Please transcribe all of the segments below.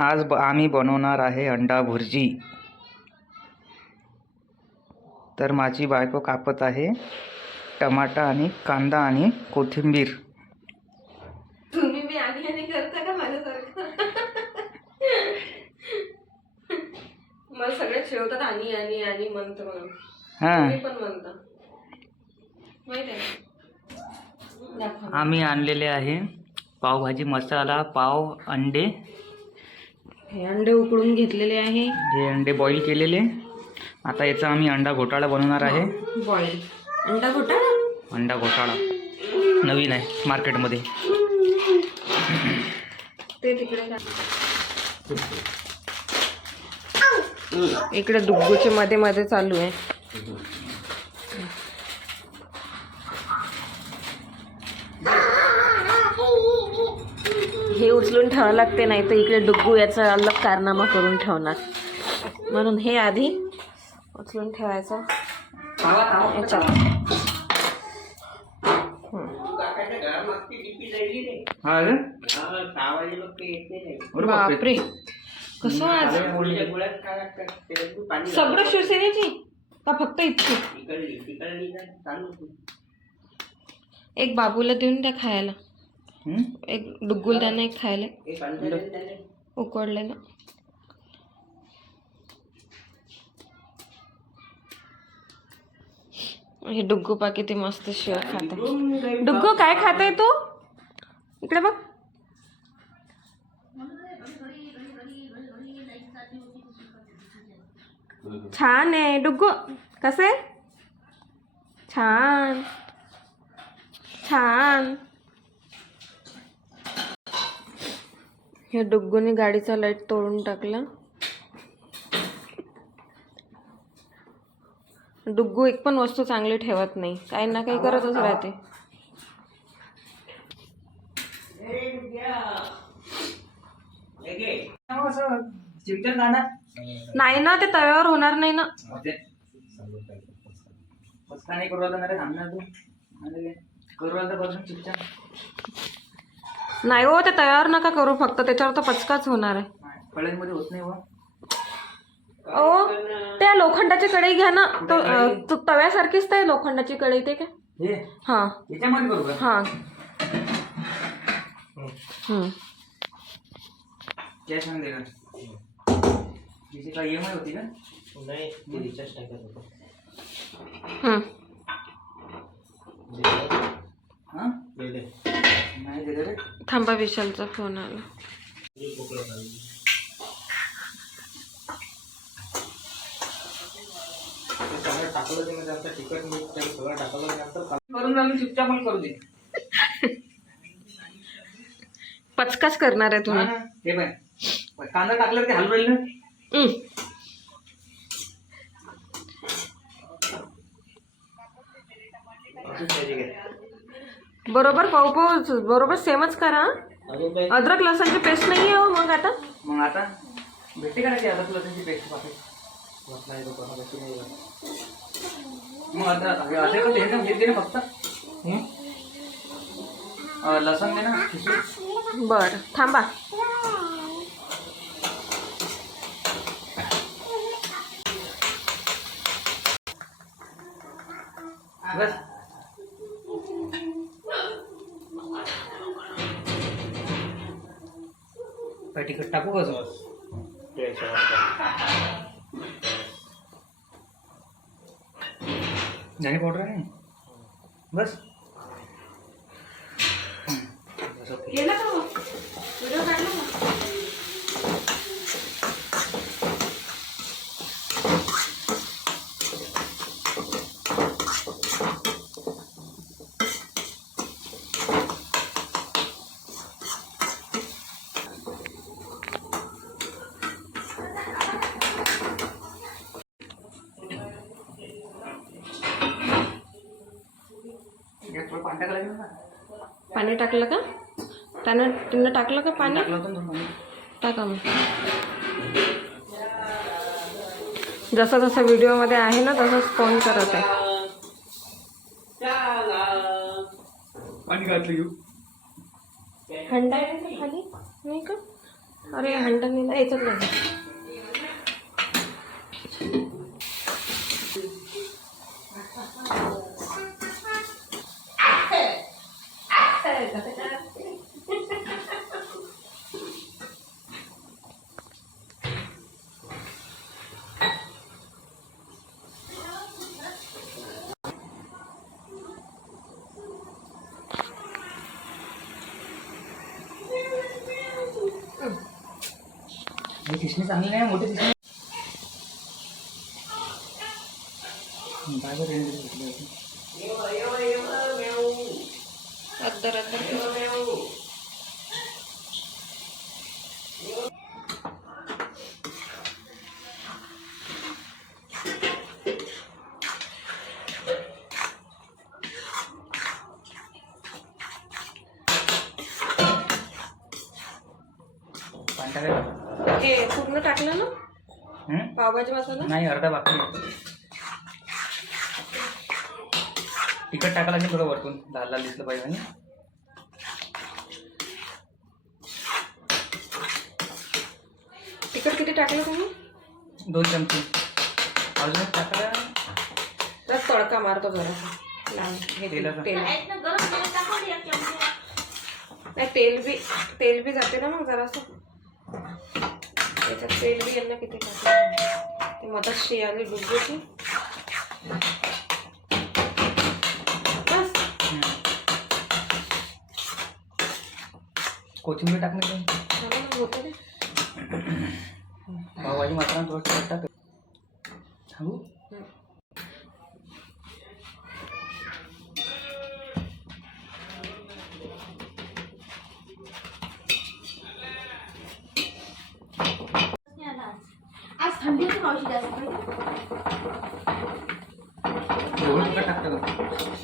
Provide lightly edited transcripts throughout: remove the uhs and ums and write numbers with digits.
आज आम्ही बनवणार आहे अंडा भुर्जी. तर माझी बायको कापत आहे टमाटा आणि कांदा आणि कोथिंबीर. तुम्ही मी आणि करता का माझ्यासारखं? मला सगळे चिडवतात आणि म्हणतो म्हणून. तुम्ही पण म्हणता माहिती आहे. आम्ही आणलेले आहे पावभाजी मसाला, पाव, अंडे. हे अंडे उकळून घेतलेले आहे. हे अंडे बॉईल केलेले. आता याचा आम्ही अंडा घोटाळा बनवणार आहे. बॉईल अंडा घोटाळा. अंडा घोटाळा नवीन आहे मार्केटमध्ये. ते तिकडे इकडे डुग्गूचे मध्ये मध्ये चालू आहे. हे उचलून ठेवावं लागते, नाही तर इकडे डुग्गू याचा अलग कारनामा करून ठेवणार. म्हणून हे आधी उचलून ठेवायचं याच्यात. बापरे, कसं आज सगळं शिवसेनेची का फक्त इतकी? एक बाबूला देऊन द्या खायला. एक डुग्गूला द्या ना, एक खायला उकडलेलं. हे डुग्गू पा किती मस्त शिव खाते. डुग्गू काय खाते तू? इकडे बघ. छान आहे डुग्गू. कसं आहे? छान छान. हे डुग्गूने गाडीचा लाईट तोडून टाकला. डुग्गू एक पण वस्तू चांगली ठेवत नाही, काही ना काही करतच राहते. नाही ना, ते तव्यावर होणार नाही ना. नाही हो, ते तव्यावर नका करू, फक्त त्याच्यावर तर पचकाच होणार आहे. कढईमध्ये होत नाही. ओ, त्या लोखंडाची कढई घ्या ना. तो तव्यासारखीच ते लोखंडाची कढई. ते काय? हा, याच्यामध्ये करू का? हा. काय सांगते का? तिची काय EMI होती का? नाही, ती रिचार्ज टाकत होतो. नाही दिले रे. थांबा, विशालचा फोन आला. टाकलं ते म्हणजे आता तिखट मीठ सगळं टाकलं नंतर करून राहिलं. चुपचाप मला करू दे. पचकाच करणार आहे तुम्ही. हे बाय, कांदा टाकला ते हलवू राहील ना. बरोबर पाहू पाहू बरोबर सेमच करा. अद्रक लसणची पेस्ट नाही आहे हो. मग आता भेटते का नाही अद्रक लसणची पेस्ट पाहिजे? मग अद्रक दे ना फक्त. लसण दे ना. बर, थांबा. बस. तिखट टाकू का? धने पावडर आहे बस. केलं का मग? व्हिडिओ काढला का? पाणी टाकलं का? तिनं टाकलं का पाणी? टाका मग. जसं जसं व्हिडिओमध्ये आहे ना तसंच फोन करत आहे. पाणी घातलं घेऊ. थंड आहे का खाली? नाही का? अरे हंडा यायचं नाही. किशमिश चांगली नाही मोठी किशमिश. हे पूर्ण टाकलं ना पावभाजी मसाला? नाही, अर्धा बाकी. तिखट टाकायला लागेल थोडं वरतून, लाल लाल दिसलं पाहिजे. आणि तिखट किती टाकलं तुम्ही? 2 चमचे. अजून टाकायला तर तडका मारतो जरा तेल बी जाते ना मग जरासं त्याच्यात. तेल बी यांना किती टाकलं ते मधात शी आली डुबूची. बस कोथिंबीर टाकणे होतं रे. पावभाजी मसाला थोडं टाक. थांबू. आज थंडी होती मावशी जास्त. एवढं तिखट टाकतं का?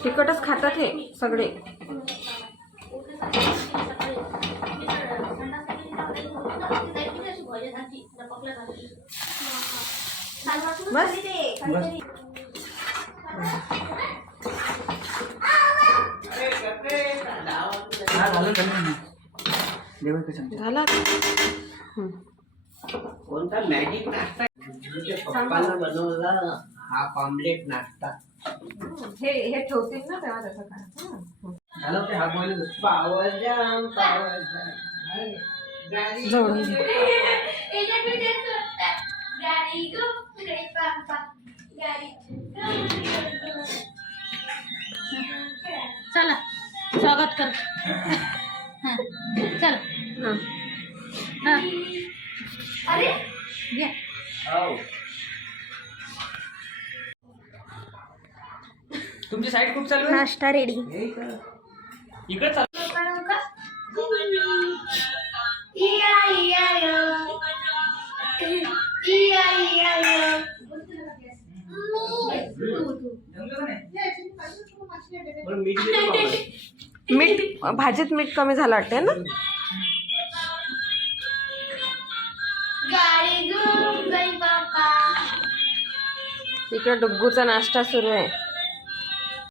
तिखटच खातात हे सगळे. बस झाला. कोणता मॅजिक नाश्ता पप्पाला बनवला हा ऑमलेट नाश्ता. हे ठेवतील ना तेव्हा तसं काय झालं ते हा बॉईल पावजाम जवळून चला स्वागत कर. चल अरे घ्या. तुमची साईड खूप चालू आहे. नाश्ता रेडी. इकडे चालू. मीठ भाजीत मीठ कमी झालं वाटते ना. इकडे डुग्गूचा नाश्ता सुरू आहे.